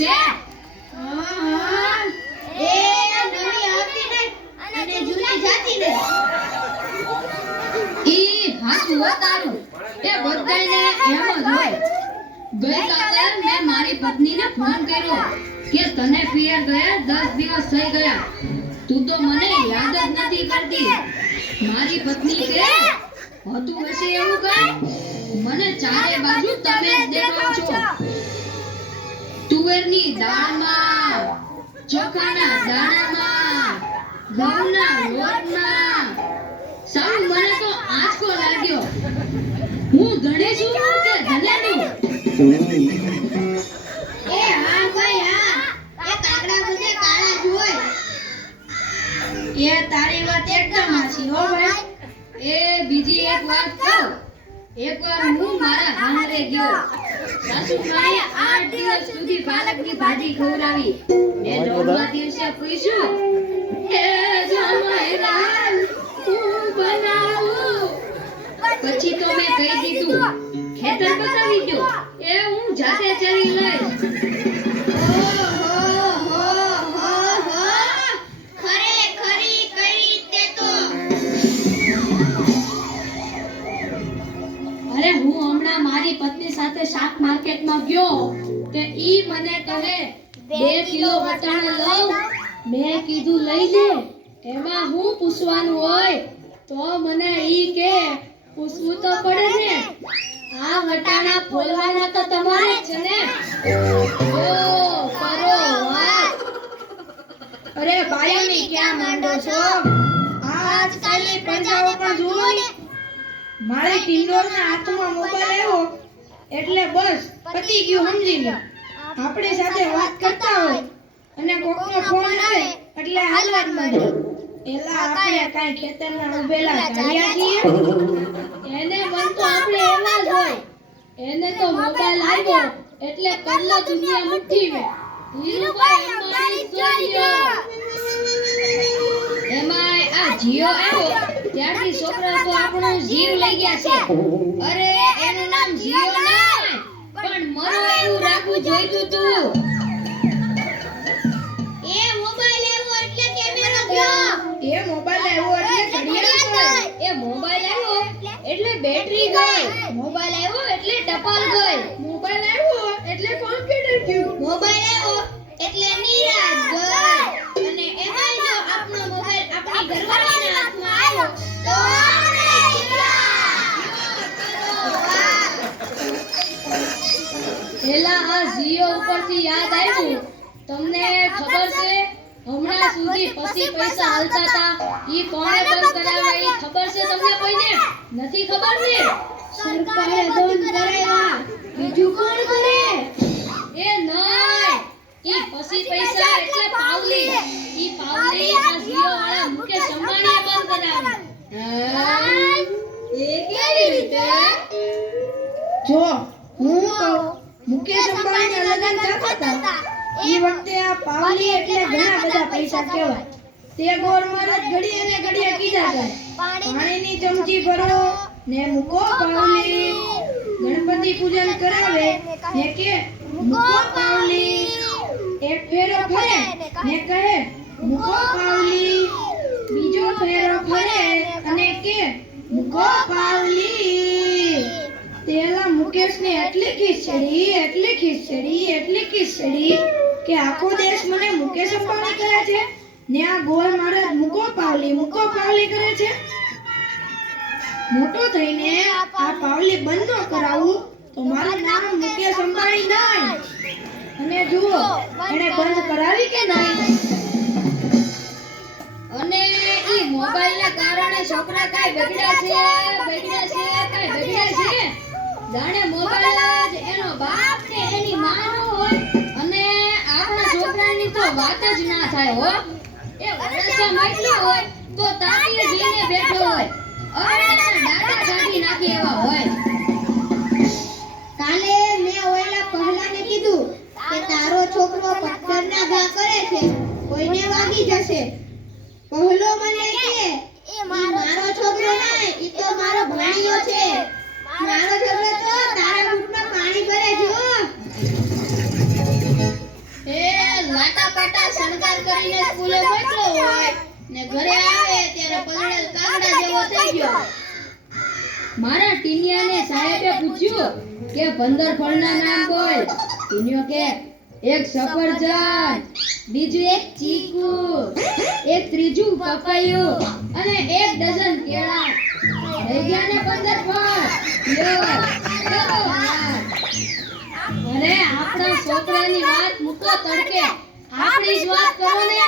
છે. એ નવી આવતી ને અને જૂની જાતી ને. ઈ હાચું તારું. એ બધાયને એમ જ હોય. ગઈકાલે મેં મારી પત્નીને ફોન કર્યો કે તને પિયર ગયા દસ દિવસ થઈ ગયા. તું તો મને યાદ જ નથી કરતી. મારી પત્ની કે હતું હશે એવું કઈ? મને ચારે બાજુ તમે જ દેખાવ છો. તુવેરની દાળમાં, ચોખાના દાણામાં, ઘઉંના લોટમાં. સાવ મને તો આંચકો લાગ્યો. હું ધણી છું કે ધન્યાનું એ હા ભાઈ, હા. એ કાગડા બધે કાળા જ હોય. એ તારી વાત એકદમ હાચી હો ભાઈ. એ બીજી એક વાત કહું. એકવાર હું મારા ગામડે ગયો. સાસુમાએ આઠ દિવસ સુધી પાલકની ભાજી ખવડાવી ને નવમા દિવસે પૂછ્યું હે જમાઈલાલ બનાવું પછી તો મેં કહી દીધું, ખેતર બતાવી દો. એ હું જાતે ચરી લઈશ. સાથે શાક માર્કેટમાં ગયો તે ઈ મને કહે બે કિલો વટાણા લઉં. મેં કીધું લઈ લે. એમાં હું પૂછવાનું હોય તો મને ઈ કે પૂછવું તો પડે ને. આ વટાણા ફોલવાના તો તમારે જ છે ને. ઓ કરો વાત. અરે ભાઈઓની ક્યાં માંડો છો? આજકાલની પ્રજાઓ પણ જુઓ ને. મારે કિન્નોરના હાથમાં મોબાઈલ આવ્યો. એટલે બસ, પતી ગયું સમજી લો આપણી સાથે વાત કરતા હોય અને કોકનો ફોન આવે એટલે હાલવા જ. માંડે એલા આપણે કાઈ ખેતરમાં ઉભેલા ચાલ્યા છીએ. એને મન તો આપણે એવા જ હોય. એને તો મોબાઈલ આવ્યો એટલે કલ્લો દુનિયા મુઠ્ઠીમાં હીરુભાઈ અંબાણી જોયો એમાંય આ જીઓ આવ્યો ત્યારથી છોકરા તો આપણો જીવ લઈ ગયા છે. અરે એનું નામ જીવ નહીં પણ મરો એવું રાખવું જોઈતું તું. એ મોબાઈલ આવ્યો એટલે કેમેરો ગયો. એ મોબાઈલ આવ્યો એટલે ઘડિયાળ ગઈ. એ મોબાઈલ આવ્યો એટલે બેટરી ગઈ. મોબાઈલ આવ્યો એટલે ટપાલ ગઈ. મોબાઈલ આવ્યો એટલે કોમ્પ્યુટર ગયું. મોબાઈલ આવ્યો એટલે નિરાશ ગઈ. અને એમાં જો આપણો મોબાઈલ આપણી ઘરવાળીના હાથમાં પેલા ખબર છે એ નહીં. ઈ પછી પૈસા એટલે પાવલી. ઈ પાવલી આ જીઓ વાળા મુકેશ અંબાણીએ બંધ કરાવી એ કેવી રીતે જો હું કહું મુકેશ અંબાણીના લગ્ન થતા હતા એ વખતે આ પાવલી એટલે ઘણા બધા પૈસા કહેવાય તે ગોળ મહારાજ ઘડીએ ને ઘડીએ કીધા કરે પાણીની ચમચી ભરો ને મૂકો પાવલી. ગણપતિ પૂજન કરાવે ને કે મૂકો પાવલી. એક ફેરો ફરે ને કહે, મૂકો પાવલી. બીજો ફેરો ફરે અને કે મૂકો પાવલી. તેલા મુકેશને એટલી ખીચડી એટલી ખીચડી એટલી ખીચડી કે આખો દેશ મને મુકેશ અંબાણી કહે છે. ને આ ગોળ મહારાજ મૂકો પાવલી મૂકો પાવલી કરે છે. મોટો થઈને આ પાવલી બંધ ન કરાવું તો મારું નામ મુકેશ અંબાણી નહીં. અને જુઓ, એને બંધ કરાવી કે નહીં? અને ઈ મોબાઈલ ના કારણે છોકરા કાઈ બગડ્યા છે બગડ્યા છે, કાઈ બગડ્યા છે. જાણે મોબાઈલ જ એનો બાપ ને એની માં નો હોય. અને આપણા છોકરાની તો વાત જ ના થાય હો. એ વરસમાં એટલો હોય તો તાકીએ જઈને બેઠો હોય. અરે એના કાઢી નાખી એવા હોય. કાલે મેં ઓયલા પહેલાને કીધું કે તારો છોકરો પથ્થરના ઘા કરે છે, કોઈને વાગી જશે. પહેલો મને કે. એ મારો છોકરો ના એ તો મારો ભાણિયો છે. મારો છોકરો તો તારા મુખમાં પાણી ભરે જો લાટા પાટા શણગાર કરીને સ્કૂલે બેઠો હોય ને ઘરે આવે ત્યારે પલળેલ કાગડા જેવો થઈ ગયો. મારા ટીનિયાને સાહેબે પૂછ્યું કે પંદર ફળના નામ બોલ. ટીનિયો કે એક સફરજન, બીજું એક ચીકુ, એક ત્રીજું પપૈયું અને એક ડઝન કેળા. થઈ ગયા ને પંદર ફળ અરે, આપણા છોકરાની વાત મૂકો તડકે. આપણી જ વાત કરો ને.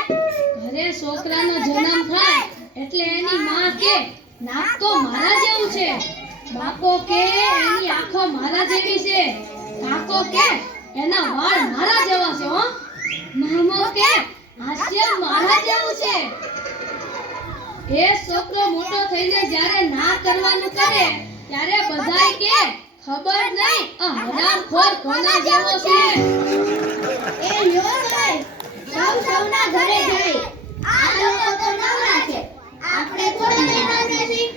ઘરે છોકરાનો જન્મ થાય એટલે એની માં કે, નાક તો મારા જેવું છે. બાપો કે, એની આંખો મારા જેવી છે. કાકો કે એના વાળ મારા જેવા છે મામો કે, હાસ્ય મારા જેવું છે. એ છોકરો મોટો થઈને જ્યારે ના કરવાનું કરે, ત્યારે બધાય કે, ખબર નહીં આ હરામ હરામખોર કોના જેવો છે. એ લ્યો ભાઈ, સૌ સૌના ઘરે જાય આ લોકો તો નવરા છે. આપણે થોડા નવરા નથી.